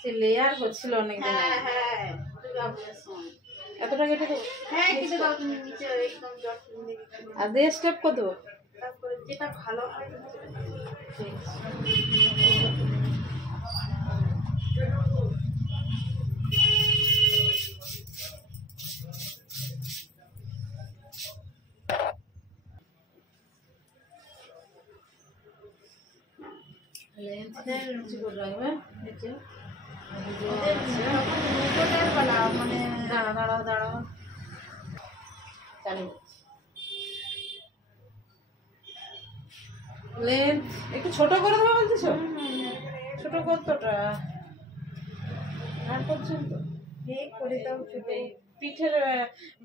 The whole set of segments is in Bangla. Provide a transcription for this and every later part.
সে লেয়ার হচ্ছিল অনেক দিন। হ্যাঁ হ্যাঁ দুর্গাপূজার সময়। এতটা কেটে দেবো? হ্যাঁ কেটে দাও তুমি নিচে একদম জট দিয়ে। আর দিয়ে স্টেপ কত দেবো? তারপরে যেটা ভালো হয় ঠিক আছে। মানে দাঁড়াও দাঁড়াও চালিয়ে লেন্থ একটু ছোট করে দেবো বলতেছ? ছোট কতটা? আর পর্যন্ত করে দাও ছোট। পিঠের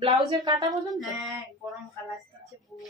ব্লাউজের কাটা পর্যন্ত? হ্যাঁ গরম কালার দিচ্ছে পুরো।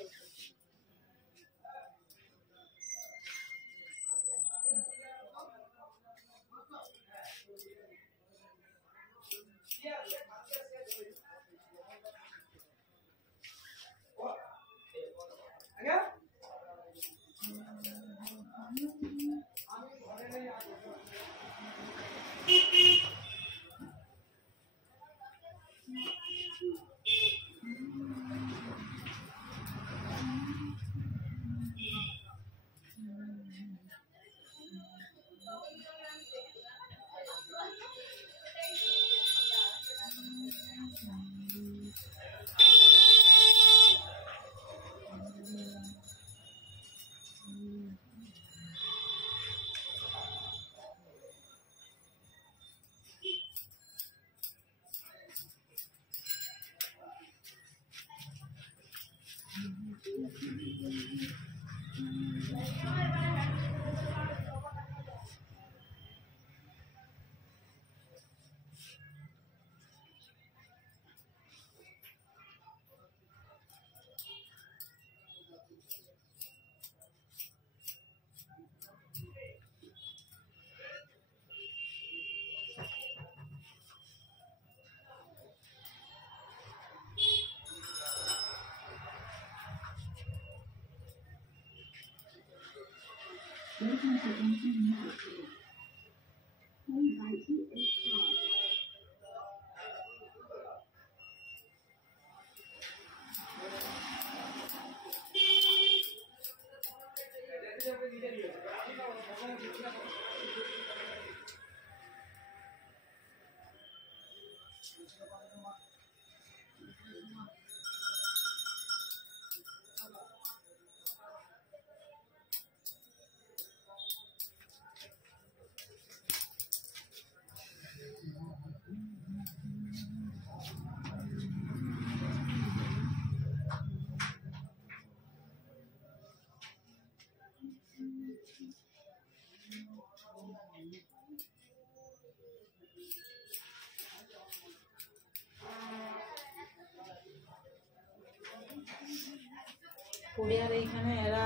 পুরিয়ার এইখানে এরা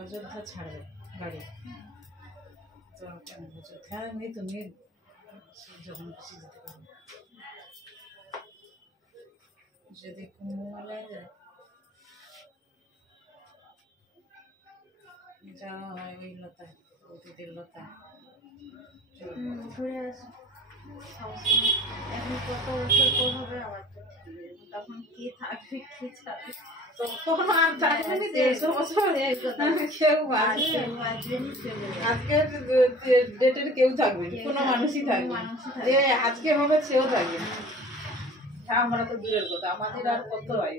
অযোধ্যা ছাড়বে গাড়ি, তো অযোধ্যা নেই, তুমি যখন খুশি যেতে পারবে। যদি কুম্ভমেলায় যায় যাওয়া হয় ওই লতায়, অতিথির লতায় ঘুরে আসো। এখন কত বছর পর হবে আবার, তো তখন কে থাকবে কে যাবে, তখন আর থাকবে না 150 বছর কেউ বাঁচবে, আজকের ডেটের কেউ থাকবে, কোনো মানুষই থাকবে যে আজকে হবে সেও থাকবে। আমরা তো দূরের কথা, আমাদের আর কত হয়।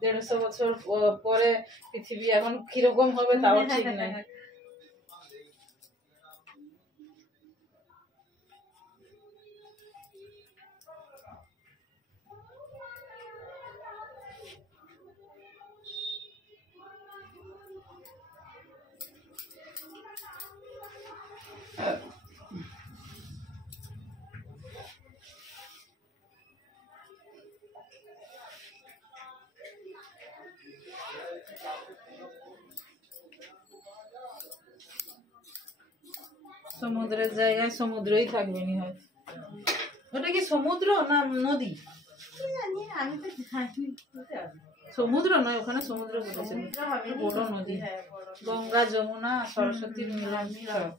দেড়শো বছর পরে পৃথিবী এখন কিরকম হবে তাও ঠিক নাই। সমুদ্রের জায়গায় সমুদ্রই থাকবে নি হয়। ওটা কি সমুদ্র না নদী? জানি আমি তো জানি সমুদ্র নয়, ওখানে সমুদ্র বলেছে, সমুদ্র হবে বড় নদী, হ্যাঁ বড় গঙ্গা যমুনা সরস্বতীর মিলন সব।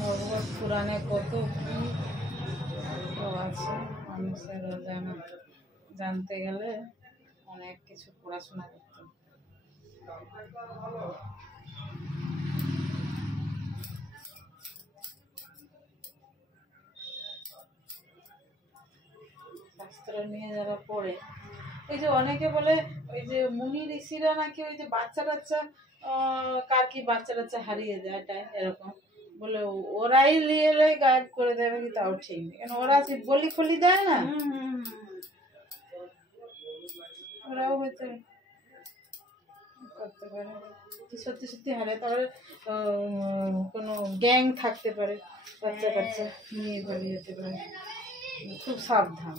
ভগবত পুরাণে কত কি আছে, মানুষের অজানা, জানতে গেলে অনেক কিছু পড়াশোনা করতে হবে। শাস্ত্র নিয়ে যারা পড়ে, ওই যে অনেকে বলে ওই যে মুনি ঋষিরা নাকি ওই যে বাচ্চা কাচ্চা কার কি বাচ্চা কাচ্চা হারিয়ে যায়, এটা এরকম বলে ওরাই নিয়ে এলে গায়েব করে দেবে, কি তাও ঠিক নেই, কারণ ওরা বলি ফলি দেয় না, ওরাও হয়তো করতে পারে কি সত্যি সত্যি হারে। তারপরে কোনো গ্যাং থাকতে পারে, বাচ্চা কাচ্চা নিয়ে পালিয়ে যেতে পারে, খুব সাবধান।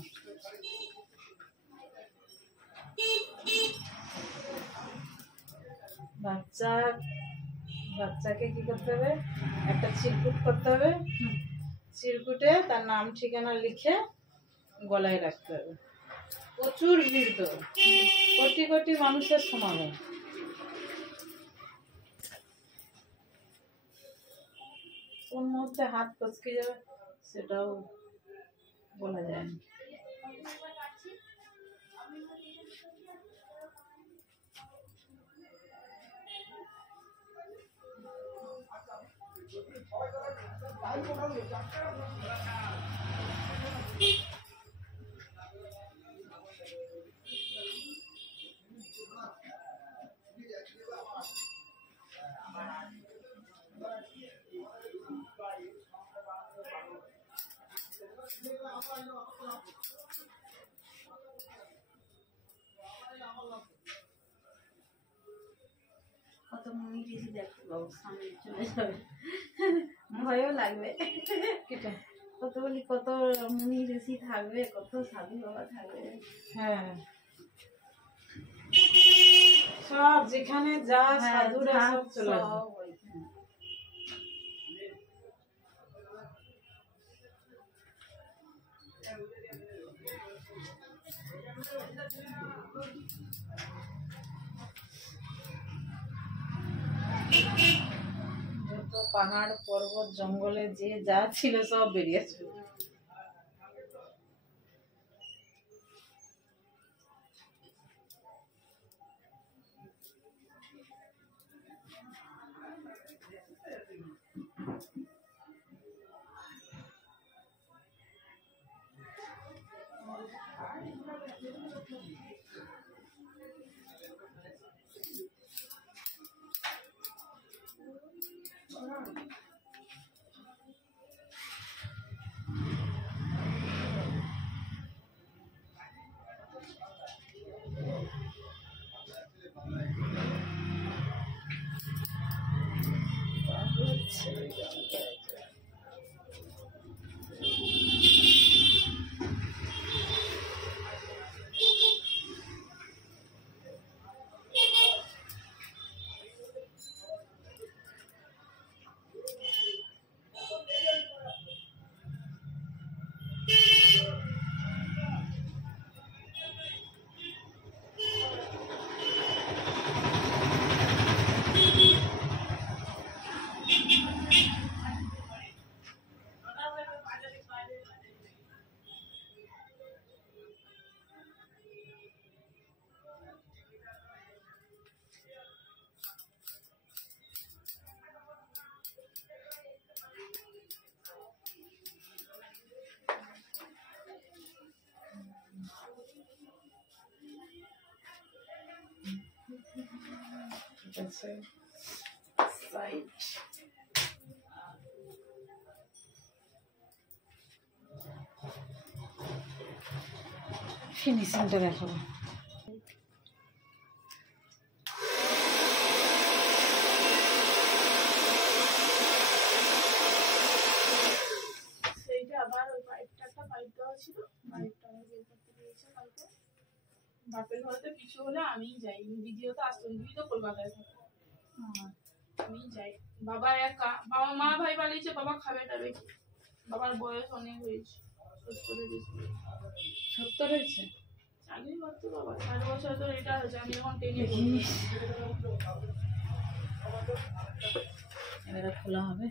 বাচ্চাকে কি করতে হবে, একটা চিরকুট করতে হবে, চিরকুটে তার নাম ঠিকানা লিখে গলায় রাখতে হবে। প্রচুর ভিড়, তো কোটি কোটি মানুষের সমাগম, কোন মুহূর্তে হাত ফসকে যাবে সেটাও বলা যায় না। কত মুনি ঋষি দেখতে পাবো, সামনে চলে যাবে, ভয়ও লাগবে। কত বলি কত মুনি ঋষি থাকবে, কত সাধু বাবা থাকবে। হ্যাঁ, সব যেখানে যা সাধুরা সব চলে আসবে। যত পাহাড় পর্বত জঙ্গলে যে যা ছিল সব বেরিয়ে আসবে। ফিনিশিংটা দেখাবো। ছিল, মায়েরটা আমার বের করতে দিয়েছে কালকে। বাপের ঘরে তো কিছু হলে আমিই যাই, দিদিও তো আসতো, দিদি তো কলকাতায় থাকে, আমিই যাই। বাবা একা, বাবা মা ভাই পালিয়েছে, বাবা খাবে টাবে কি, বাবার বয়স অনেক হয়েছে, 70-এর বেশি। 70 হয়েছে? চাকরি করতো বাবা, 60 বছর তো রিটায়ার হয়েছে, আমি যখন 10-এ এবারে খোলা হবে।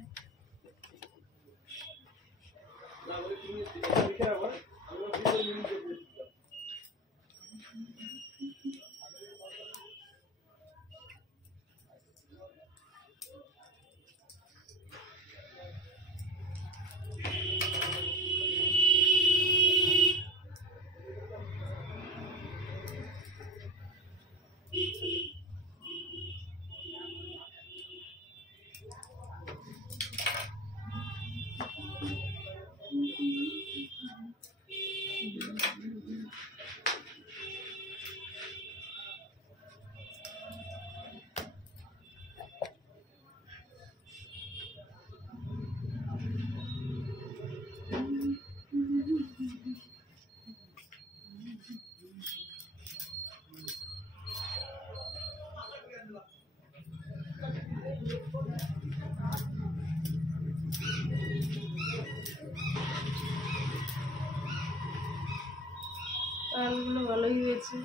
চালগুলো ভালোই হয়েছে।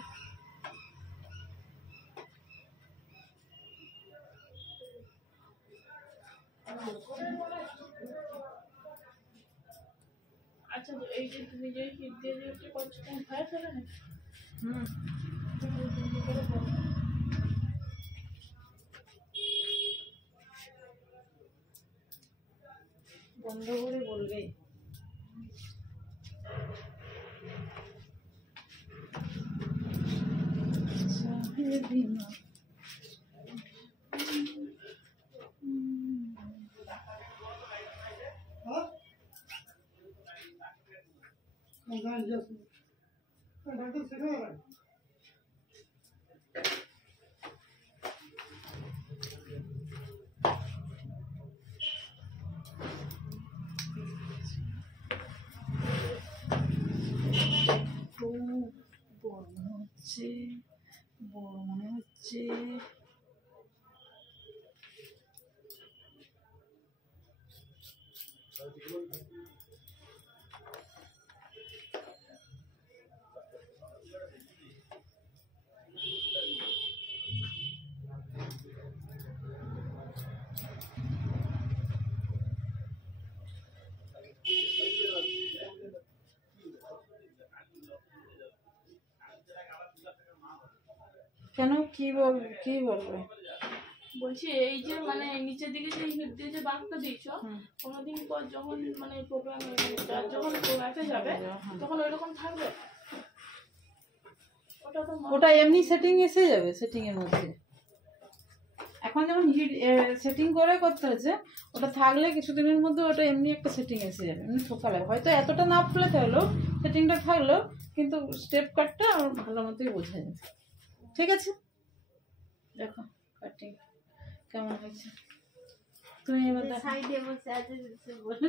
আচ্ছা, তো এই যে তুমি যে হিট দিয়ে যে একটা করছো, তোমার ভয় থাকে না? বন্ধ করে বলবে। বড় মনে হচ্ছে, বড় মনে হচ্ছে। কেন, কি বলবে? বলছি এই যে মানে নিচের দিকে যে হিট দিয়ে যে বাঁকটা দিচ্ছ, কোনোদিন পর যখন মানে প্রোগ্রাম যখন প্রোগ্রামে যাবে তখন ওইরকম থাকবে? ওটা তো ওটা এমনি সেটিং এসে যাবে, সেটিং এর মধ্যে। এখন যেমন হিট সেটিং করে করতে হচ্ছে, ওটা থাকলে কিছুদিনের মধ্যে ওটা এমনি একটা সেটিং এসে যাবে, এমনি সকালে হয়তো এতটা না ফুলে থাকলো, সেটিংটা থাকলো, কিন্তু স্টেপ কাটটা আমার ভালো মতোই বোঝা যাবে। ঠিক আছে, দেখো কাটিং কেমন হয়েছে। তুমি এবার দেখো। সাইডে বসে আছে বলে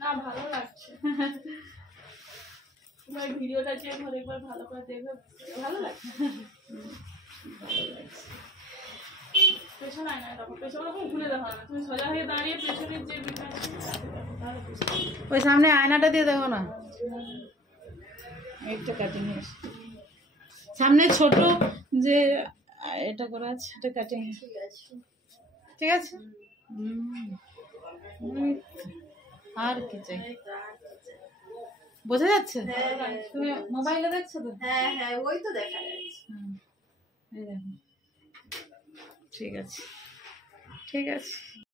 না, ভালো লাগছে। তোমার ভিডিওটা যে ঘরে একবার ভালো করে দেখবে, ভালো লাগছে। ভালো লাগছে। পেছনে আয় না, দেখো পেছনে ঘুরে দেখো না, তুমি সোজা হয়ে দাঁড়িয়ে পেছনের যে বিটা আছে তাহলে বুঝতে পারবে। ওই সামনে আয়নাটা দিয়ে দেখো না, একটা কাটিং এসে সামনে ছোট যে এটা করা আছে, এটা কাটিং। ঠিক আছে, আর কি চাই? বোঝা যাচ্ছে? তুমি মোবাইলে দেখছো তো? হ্যাঁ হ্যাঁ, ওই তো দেখা যাচ্ছে। এই দেখো, ঠিক আছে, ঠিক আছে।